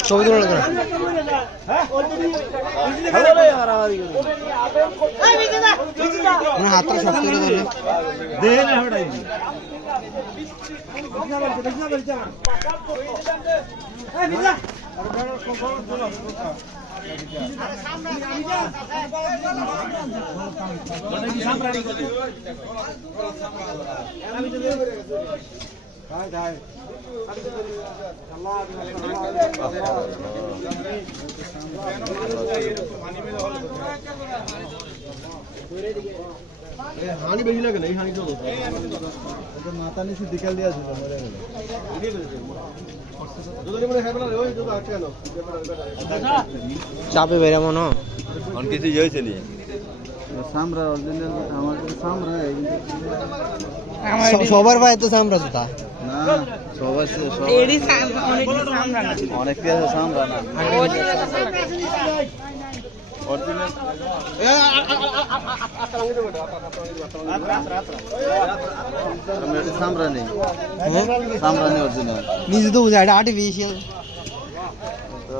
ছবি তুলে হাতটা শক্ত করে ধরলে হানি বেশি লাগে না, এই হানি চলো মাথা নিচে দিকাল দিয়ে আসবে চাপে বেড়ে মনে অন কিছু হয়েছে নি সামরা অরিজিনাল আমার সামরা সবার ভাই তো সামরা জুতা না সবার এডি সামরা অনেক আছে সামরা না অরিজিনাল সামরা নেই সামরা নেই অরিজিনাল নিজে তো বুঝা এটা আর্টিফিশিয়াল তো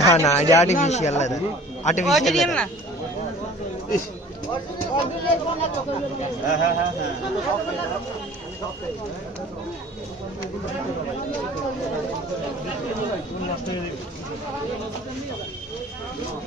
না না এটা আর্টিফিশিয়াল আর্টিফিশিয়াল না হ্যাঁ